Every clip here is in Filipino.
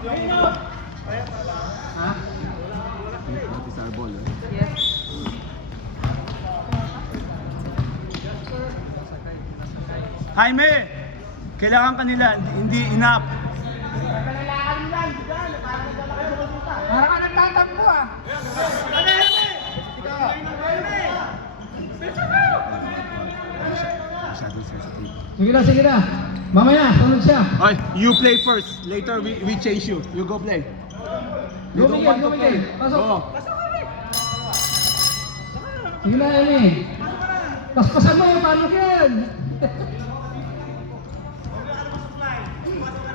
Ha? That is our ball, eh? Yes. Jaime, kailangan kanila, hindi enough. Parang ka nagtatampo ah. Masyadong sensitive. Sige na. Mamaya, sunod siya. Ay, you play first. Later we change you. You go play. They don't want to play. Pasok. Oo. Sige na, Emi. Paspasan mo yung paano yan.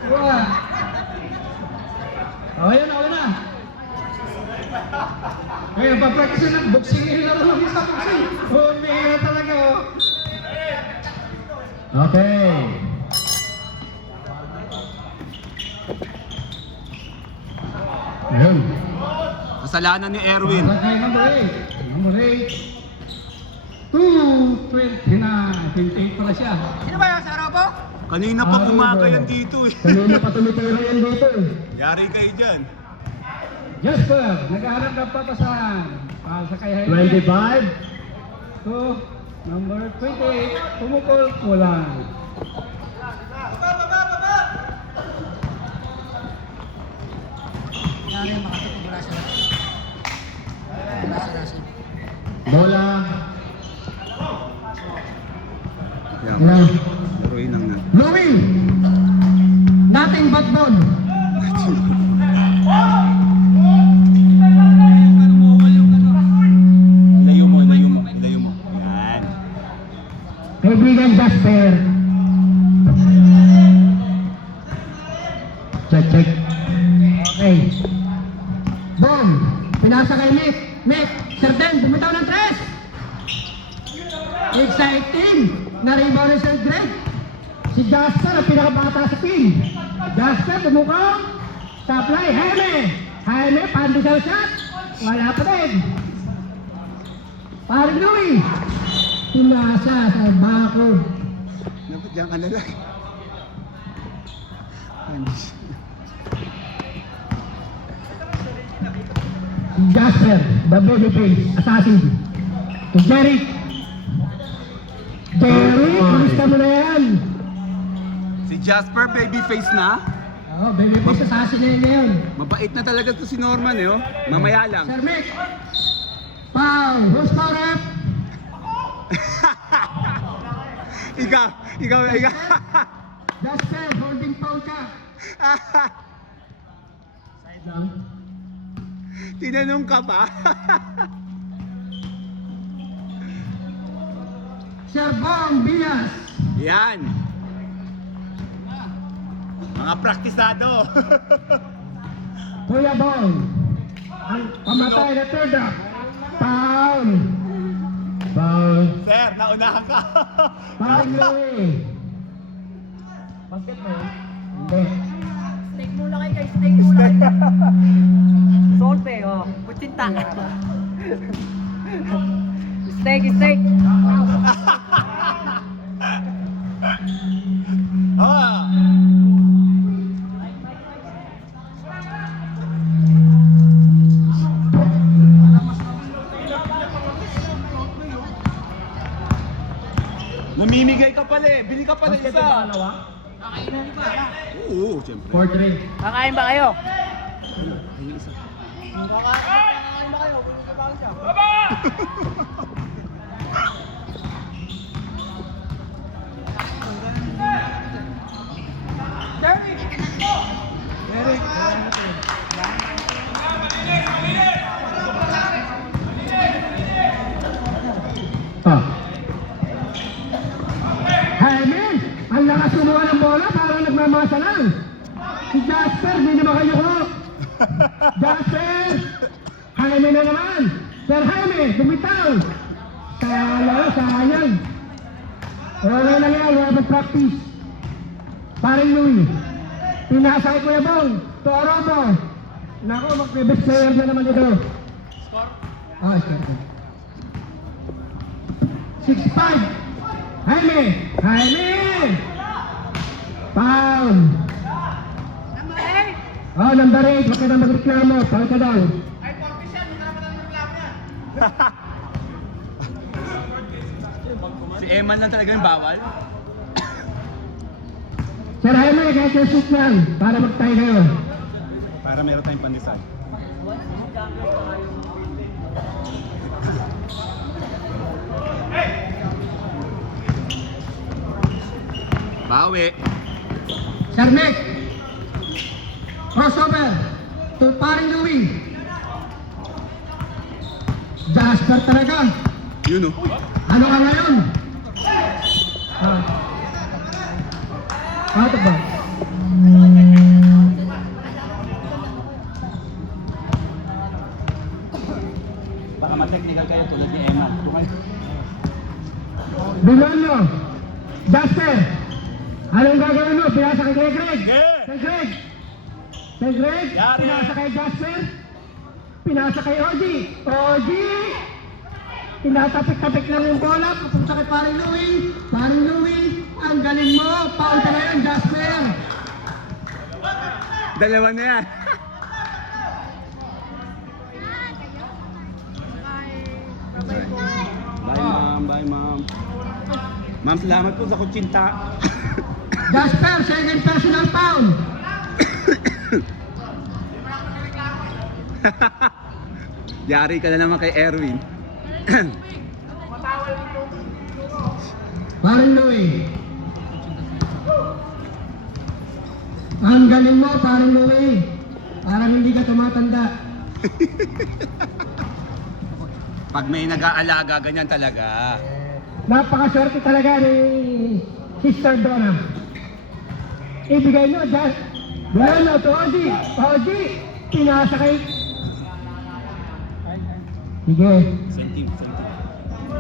Wah. Okay na. Ngayon, papractice na. Boxing nila lang sa boxing. Oh, may talaga oh. Okay. Ayun. Kasalanan ni Erwin. Okay, number 8. 229. 28 pala siya. Sino ba yung sa Robo? Kanina pa umaga yan dito eh. Kanina pa tumitira yan dito eh. Yari kayo dyan. Jasper, naghahanap ng patasan. Sa kay Jaime. 25. To number 28. Pumukol, kulang. Yari, makatutubula sila. Bola. Yan. Yan. Laruin lang na. Louie. Nothing but ball. Layo mo. Yan. Kaibigan Jasper. Check. Okay. Boom. Pinasa kay Nick. Serden, bumitaw ng 3. Exciting. Na-rebound ni Sir Greg. Si Jasper ang pinakabata sa team. Jasper, bumukaw. Supply, Jaime, pandesal shot. Wala pa din. Paring Louie. Pinasa sa bako. Dapat dyan ka na lang. Jasper, the baby face, assassin. To Jerry. Kumusta mo na yan? Si Jasper, babyface na. Oh, baby face, assassin na yun ngayon. Mabait na talaga to si Norman eh, oh. Mamaya lang. Sir Mick. Foul. Who's foul rep? Ikaw. Jasper, holding foul ka. Side lang. Tinanong ka pa. Sir Bong Bias. Yan. Mga praktisado. Kuya Bong. Ang pamatay na third up. Foul. Foul. Sir, naunahan ka. Paring Louie. Basket mo yun? Hindi. Steak muna kayo, steak muna kayo. Solpe, oh. Kutsinta. Steak. Ah. Namimigay ka pala eh. Bili ka pala isa. Kakainan ba? Oo, siyempre. 4-3. Kakain ba kayo? Ayun isa. Kakain ba kayo? Kung ba siya? Jaime, ang lakas kumuha ng bola, parang nagmamasa lang. Si Jasper, di naman kayo ko. Jasper! Jaime na naman. Sir Jaime, bumitaw. Sayang. Okay lang yan, wala mag-practice. Paring Louie. Pinasa kay Kuya Bong. Torobo. Naku, mag-best player na naman ito. Score? Ah, score. 6-5. Jaime! Foul! Number 8. Oh, number 8, huwag ka na magreklamo. Pahal ka daw. Si Eman lang talaga yung bawal. Sir Jaime, kahit yung shoot lang para mag-tie kayo. Para meron tayong pandesal. Bawi. Sir Nick, crossover to paring Louie. Jasper talaga. Yun o. Ano ka ngayon? Out of bounds. Baka ma-technical kayo tulad ni Eman. Bimonyo, Jasper, anong gagawin mo? Pinasa kay Greg. Kay Greg. Kay Greg, pinasa kay Jasper. Pinasa kay Oji. Oji! Tinatapik-tapik lang yung bola, pupunta kay paring Louie. Paring Louie, ang galing mo. Paul ka ngayon, Jasper. Dalawa na yan. Bye ma'am, bye ma'am. Ma'am, salamat po sa kutsinta. Jasper, second personal foul. Yari ka na naman kay Erwin. Paring Louie. Ang galing mo, paring Louie. Parang hindi ka tumatanda. Pag may nag-aalaga, ganyan talaga. Napakaswerte talaga ni Sister Donna. Ibigay nyo, Jas. Bilano to Oji. Oji, pinasa kay... Sige. Sentim.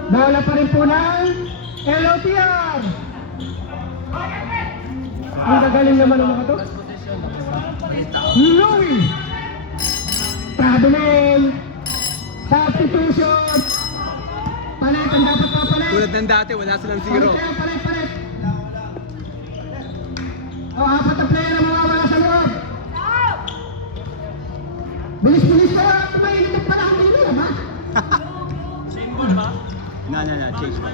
Bola pa rin po ng LOTR. Ang gagaling naman ng mga to. Louie. Traveling. Substitution. Palit, ang dapat papalit. Tulad ng dati, wala silang zero. Palit. O, apat na player ang mawawala sa loob. Bilis pa. Mainit ang panahon dito, ha? Na, change pa.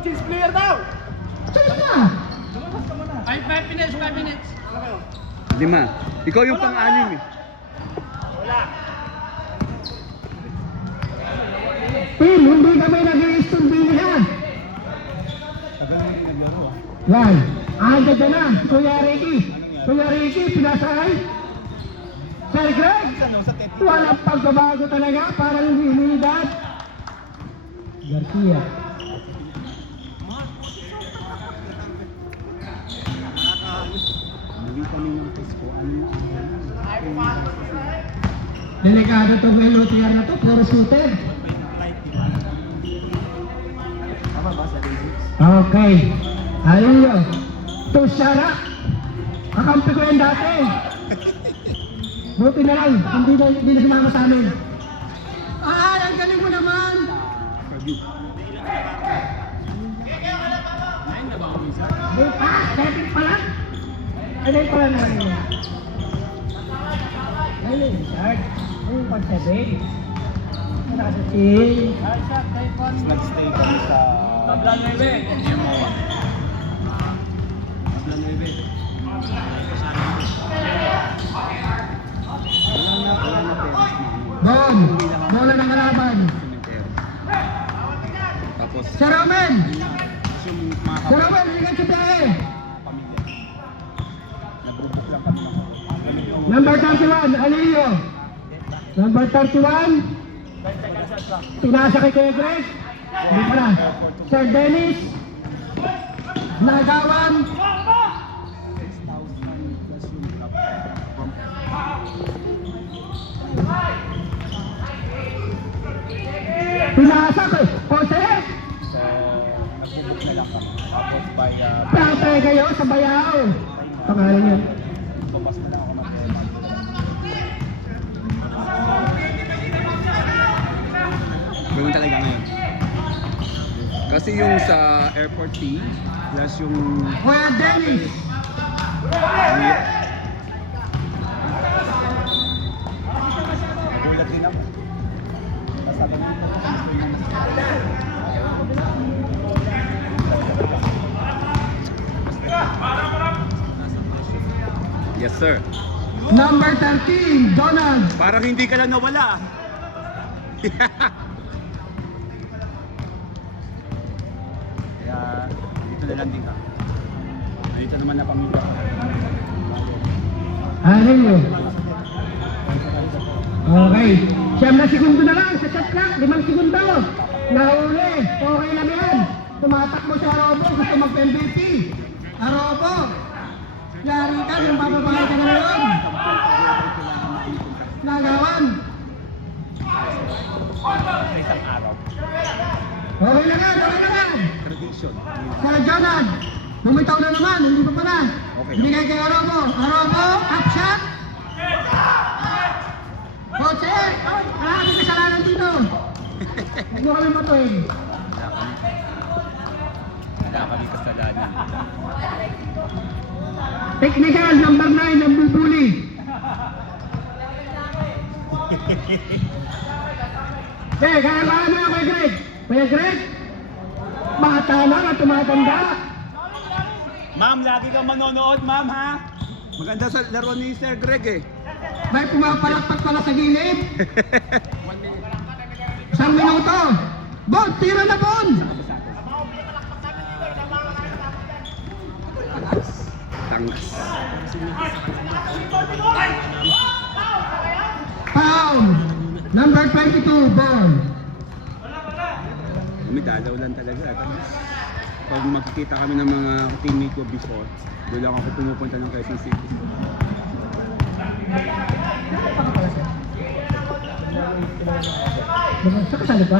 Cheese player daw! Sige na. 5 minutes. 5. Ikaw yung pang-anim eh. Team, hindi kami nag-i-stumbili ha. Yan. Anda dyan na. Kuya Ricky, pinasakay. Sir Greg, walang pagbabago talaga. Parang humilidad. Garcia. Delikado to ba yung LOTR na to? Puro shooter. Okay. Ayun. To Shara. Kakampi ko yan dati. Buti na lang. Hindi na sumama sa amin. Ang galing mo naman. Setting pala. Ayun pala naman yun. Ayun, Richard. Ayun, pag-7. Nakasasing. Nag-stay kami sa... Tabla 9. MO1. Tabla 9. Wala na peras Bon. Bola ng kalaban. Cemetery. Tapos, Sir Roman. Yung mga Sir Roman, ligat sa biyahe. pamilya. Nagbubuk lang kami ng... Number 31, Alillo. Number 31. Pinasa kay Kuya Greg. Hindi pa na. Sir Dennis. Nagawan. Pinasa ko. Jose. Nagbubuk na lang kami. Tapos by... Tatay kayo sa bayaw. Pangalan yun. Bumas na lang ako mag-MO1. gawin talaga ngayon. Kasi yung sa airport fee, plus yung... Kuya Dennis. Nagulat din ako. Sabi niya, gusto niya Yes, sir. Number 13, Donald. Parang hindi ka lang nawala. Kaya dito na lang din ka. Dito naman na pamilya. Ano yun? Okay. 9 segundo na lang sa shot clock. 5 segundo. Nahuli. Okay lang yan. Tumatakbo si Arobo. Gusto mag-MVP. Arobo. Yari ka. Yung bababae ka na ngayon. Nagawan. Sa isang araw. Okay lang yan. Okay lang yan. Tradition. Sir Jonad. Bumitaw na naman. Hindi pa pala. Okay. Binigay kay Arobo. Arobo. Up shot. Coach, kami kasalanan dito. Huwag mo kami matuin. Wala kami kasalanan. Technical, number 9, ang bubuli. Kaya mo na, Kuya Greg. Kuya Greg, bata lang at tumatanda. Ma'am, lagi kang manonood, ma'am, ha? Maganda sa laro ni Sir Greg eh. May pumapalakpak pala sa gilid. 1 minuto. Bon, tira na Bon. Tangas. Foul. Number 22, Bon. Kami dalaw lang talaga. Tapos, pag magkikita kami ng mga teammate ko before, doon lang ako pumupunta ng Quezon City. Sa kasali pa?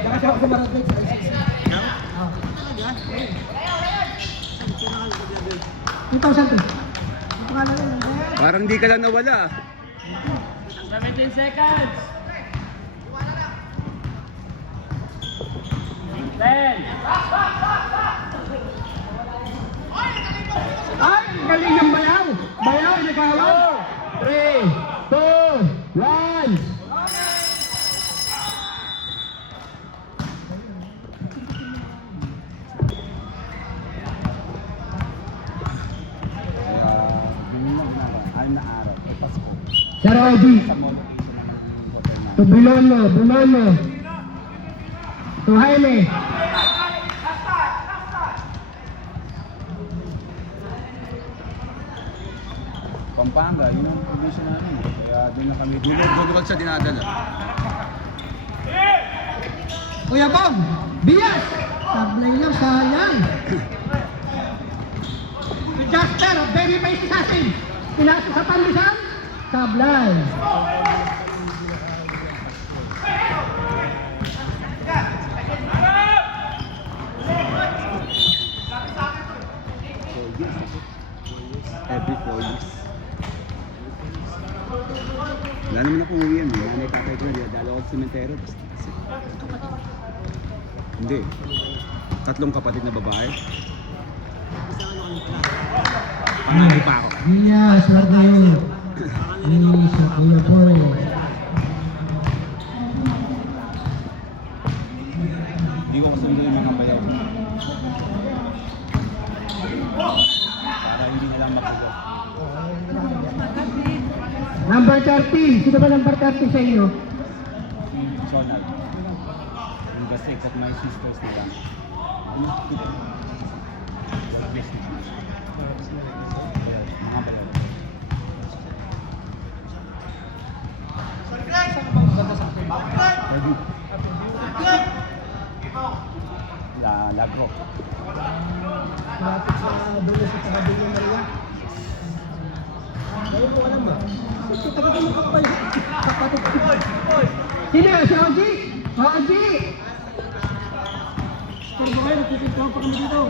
Nakasya ako sa Maragay sa ICC. 2003. Ang pangalan yun. Parang di ka lang nawala. 17 seconds. 10. Ay, galing ng Bayaw. Bayaw, nagkawag. 3, 2, 1. Na araw. Ay, Pasko. Sir OG. Sa mall location naman yung hotel na. To Bulono. To Jaime. Pampanga, yun ang provision namin. Kaya doon na kami. Doon sa dinadala. Kuya Bob, bias! Sablay lang, sayang. Justin, baby face assassin. Pinasa sa panlisan, sablay. Every 4 years. Wala naman akong uwian. Nanay tatay ko na dala ako sa sementero. Basta. Hindi. 3 kapatid na babae. Panganay pa ako. Bias, wag na yun. Bias, Kuya Boy. Hindi ko kasundo yung mga bayaw. Para hindi na lang magulo. Number 30. Sino ba number 30 sa inyo? Si Sonal. Yung the six of my sisters nila. Ano? Bless me. Mga bayaw. Lagro. Malapit sa dulo sa Tagadillo Maria. Ngayon mo alam ba? Ito talaga makapay. Kapatid ko. Sino? Si Oji? Oji! Turbo kayo, nagtitiplan pa kami dito.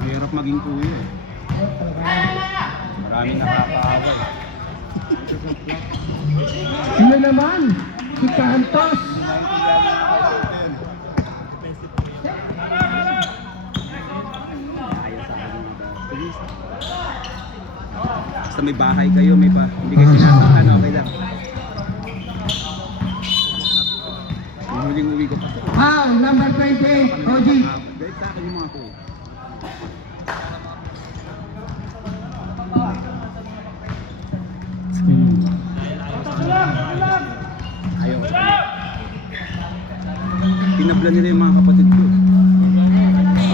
Mahirap maging kuya eh. Ay, talaga. Maraming nakakaaway. Ano naman? Si Cantos. Basta may bahay kayo, may pa, hindi kayo sinasaktan, okay lang. Yung huling uwi ko pa. Number 28, OG. Dahil sa akin yung mga ko. Ayaw. Tinabla nila yung mga kapatid ko.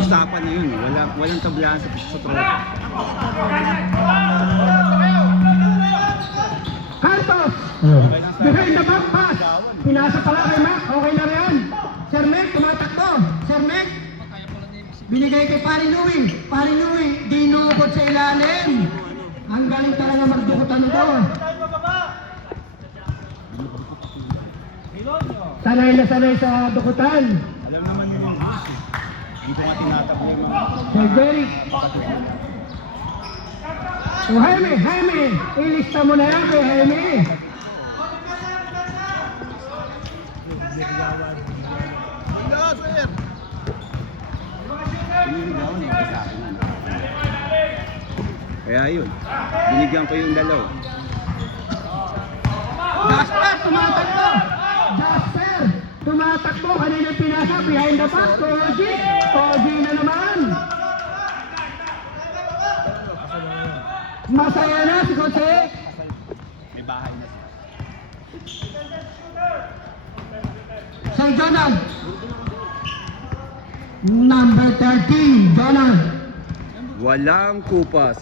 Usapan na yun, walang tablaan sa tropa. Cantos! Behind the back pass. Pinasa pala kay Mac. Okay na rin. Sir Mac, tumatakbo. Sir Mac. Binigay kay Pari Louie. Pari Louie, dinukot sa ilalim. Ang galing talaga magdukutan ito. Sanay na sanay sa dukutan. Alam naman yun yung hindi ko nga tinatakbo yung mga Sir Derek. O Jaime, ilista mo na yan kay Jaime. piniligawan eh sa akin. Kaya yun, binigyan ko yung dalaw. Jasper, tumatakbo! Jasper, tumatakbo! Kanina pinasa, behind the back, Koji! Koji na naman! Masaya na si Jose! May bahay na siya. Sir Jonah! Number 13, Jonah! Walang kupas.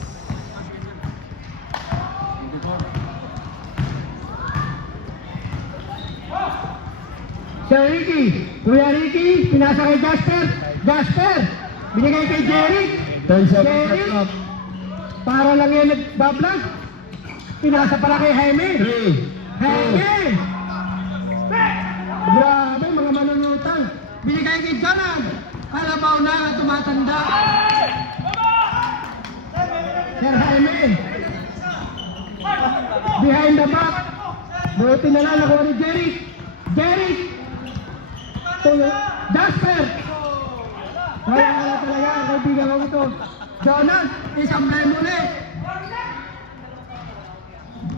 Sir Ricky! Kuya Ricky, pinasa kay Jasper! Jasper! Binigay kay Jerry! Jerry! Para lang yan nagbablog. Pinasa pala kay Jaime. Jaime! Grabe, mga manunutang. Binigay kay Jonan. Kalabaw na at tumatanda. Sir Jaime. Behind the back. Buti na lang nakuha ni Jerry. Jerry! Jasper! Kaya nga talaga ang kaibigan ko ito. Jonan, isang play muli.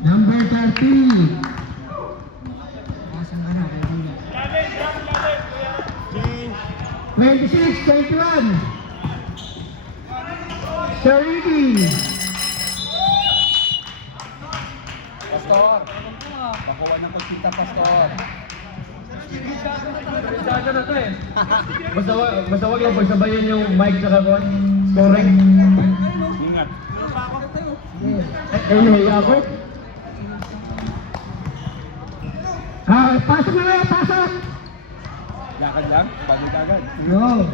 Number 30. Asan ka na? 26, 21. Sir Ricky. Pastor! Pakuha ng pagsita, Pastor! Saka na to eh. Basta wag lang pagsabayan yung mic sa kakon. Scoring. Ingat! Nahiya ako. Pasok na lang, pasok! Lakad lang, balik agad. No.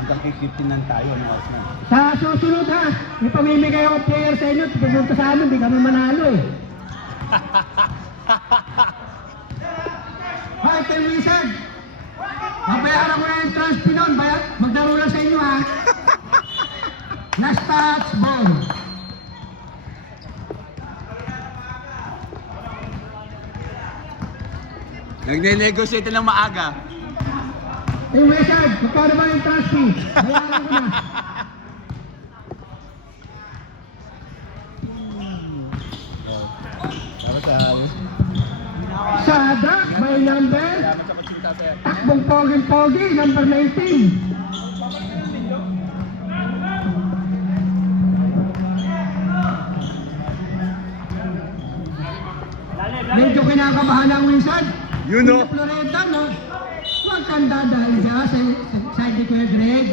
Hanggang kay 15 lang tayo, no, Osman? Sa susunod ha, may pamimigay ako player sa inyo. Pupunta sa amin, di kami manalo eh. Hi, Tel Wizard! Mabayaran ko na yung transfer nun. Magdaro lang sa inyo ha. Last touch, ball. Nagne-negotiate ng maaga. Tel Wizard, magkano ba yung transfer? Bayaran ko na. Para sa Sada, may number. salamat sa pagsita, sir. Takbong pogi, number 19. Medyo kinakabahan ang Wizard. You know. Sa Florida, no? Huwag kang dadahal siya sa side ni Kuya Greg.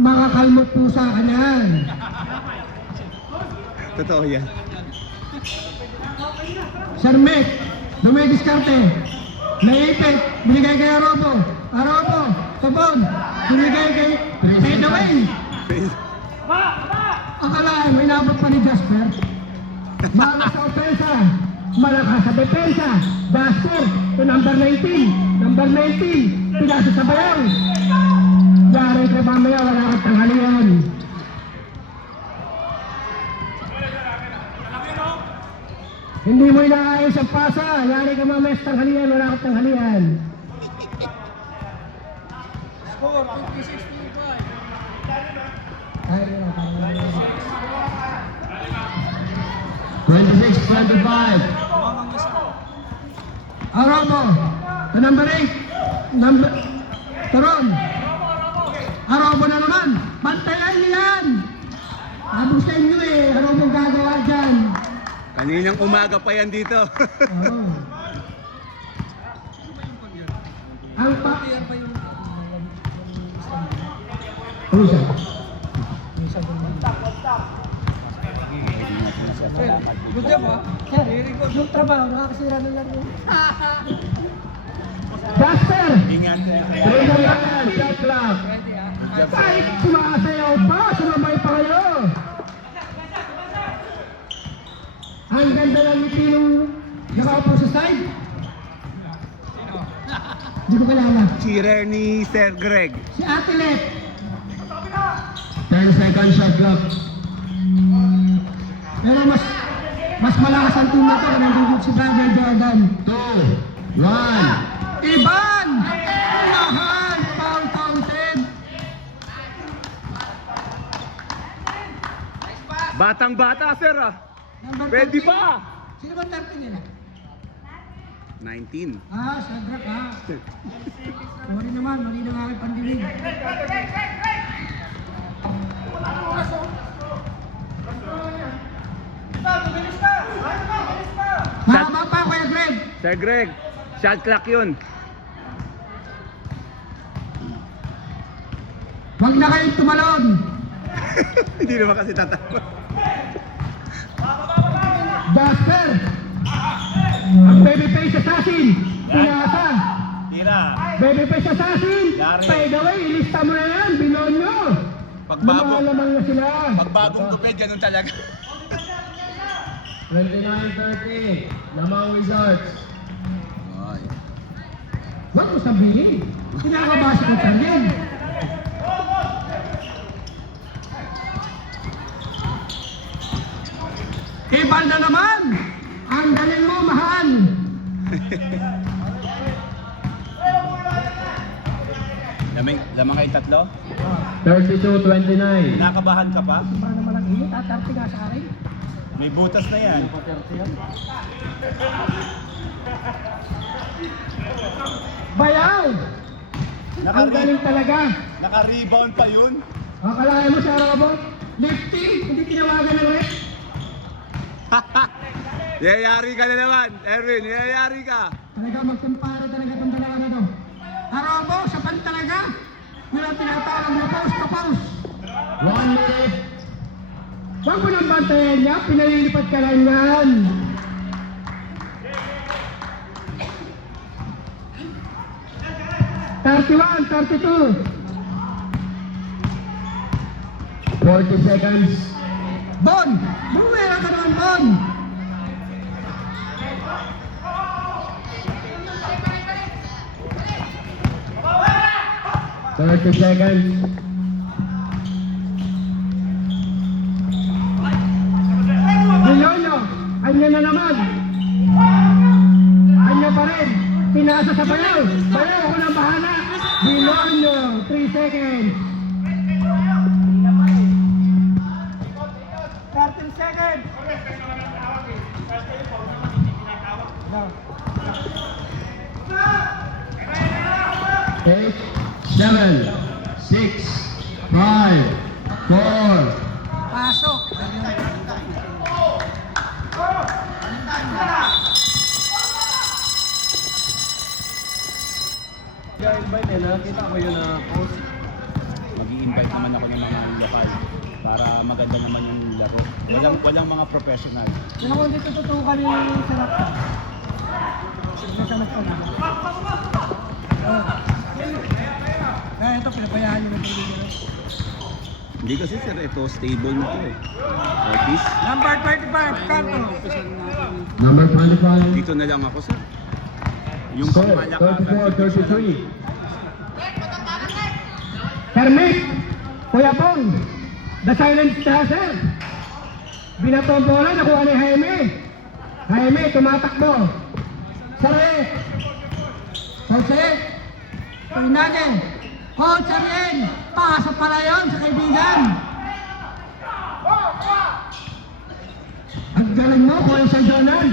Makakalmot pusa ka na. Totoo yan. Sir Mick, dumidiskarte. Naipit, binigay kay Arobo. Arobo, sabon, binigay kay Dwayne. Akalain, may nabot pa ni Jasper. Malakas sa opensa, malakas sa depensa. Jasper, to number 19. Number 19, pinasa sa bayaw. Yari kay mamaya, wala ka Hindi mo inaayos ang pasa. Yari ka mamaya sa tanghalian, wala kang tanghalian. Score, 56-25. Ay, 26-25. Arobo, the number 8. Turon. Arobo na naman. Bantayan niyo yan. Abos sa inyo eh. Arobo gagawa dyan. Kaninang umaga pa yan dito. Oo. Ang pa... Usa. Good job, ha? Very good. Yung trabaho, nakakasira ng laro. Jasper! Ingat. Training yan, shot clock. Kahit sumasayaw pa, sumabay pa kayo. Ang ganda ng ngiti nung nakaupo sa side. Hindi ko kilala. Cheerer ni Sir Greg. Si Ate Let. 10 seconds shot clock. Pero mas malakas ang team na ito kung nandito si Brother Jordan. 2, 1. Iban! Mahal! Foul counted! Batang-bata, sir ah. Number Pwede 13. pa! Sino ba 13 nila? 19. Sadrak ha. Sorry naman, mali ng aking pandinig. Mahaba pa, Kuya Greg. Sir Greg, shot clock yun. Huwag na kayong tumalon. Hindi naman kasi tatawag. Jasper. Ang babyface assassin. Pinasa. Tira. Babyface assassin. Yari. By the way, ilista mo na yan. Binon nyo. Lumalamang na sila. Pagbagong gupit, ganun talaga. 29-30. Lamang Wizards. Ay. Huwag mo sabihin. Pinakabasa ko sa yan. Ibal na naman! Ang galing mo, mahal! Lamang kayo tatlo? 32-29. Nakabahan ka pa? Para naman ang init, tatarte nga sa akin. May butas na yan. Bayaw! Ang galing talaga! Naka-rebound pa yun. Akalain mo sa robot? Lifting! Hindi tinawagan ng rep. Yayari ka na naman, Erwin. Yayari ka. Talaga magkumpara talaga itong dalawa na to. Arobo, sapan talaga! Yun ang tinatawag na post to post. 1 minute. Huwag mo nang bantayan niya, pinalilipat ka lang yan. (31, 32. 40 seconds. Bon! Bumera ka naman, Bon! (30 seconds. Bilonyo, anya na naman. Anya pa rin. Pinasa sa Bayaw. Bayaw, ako nang bahala. Bilonyo, 3 seconds. 13 seconds. 8, 7, 6, 5, 4. Pasok. Invite nakita ko yun na post. Mag-i-invite naman ako ng mga lokal para maganda naman yung laro. Walang mga professional. Yan ako dito tutukan yung sarap. Nasanap ko na. Kaya ito, pinabayaan nyo ng pili nyo. Hindi kasi sir, ito stable na ito eh. Ortiz, Number 25, Carto. Number 25. dito na lang ako sir. Yung Score, pangmalakasan. 34-33. Kermit, Kuya Pong, the silent stasher. Binato ang bola, nakuha ni Jaime. Jaime, tumatakbo. Sari. Jose. Fernandez. Coach Ariel. Pasok pala yun sa kaibigan. Ang galing mo, Kuya Sir Donald.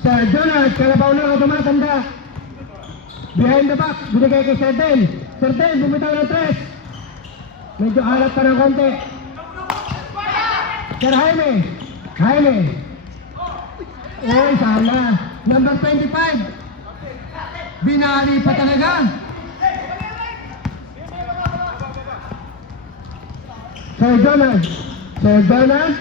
Sir Donald, kalabaw na ako tumatanda. Behind the back, binigay kay Sir Den. Sir Den, bumitaw ng 3. Medyo alat pa ng konti. Sir Jaime. Jaime. Uy, sana. Number 25. Binali pa talaga. Sir Donald. Sir Donald.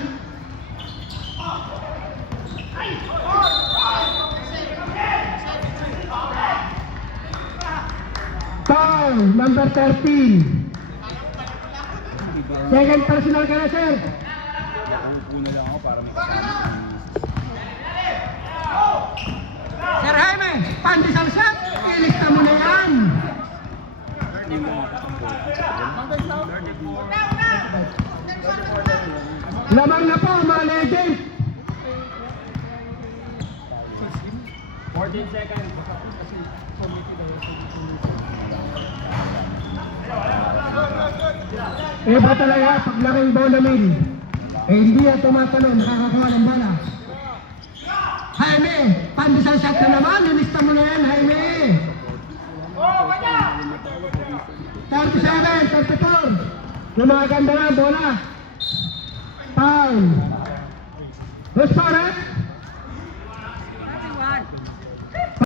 Foul, number 13. Second personal ka na, sir. Una lang ako para may kasama. Sir Jaime, pandesal shot. Ilista mo na yan. Lamang na po, mga legend. 14 seconds. Iba talaga pag laking Bonamil. Hindi yan tumatalon, nakakakuha ng bola. Jaime, pandesal shot na naman. Ilista mo na yan, Jaime. 37, 34. Lumaganda na ang bola. Foul. Who's for it?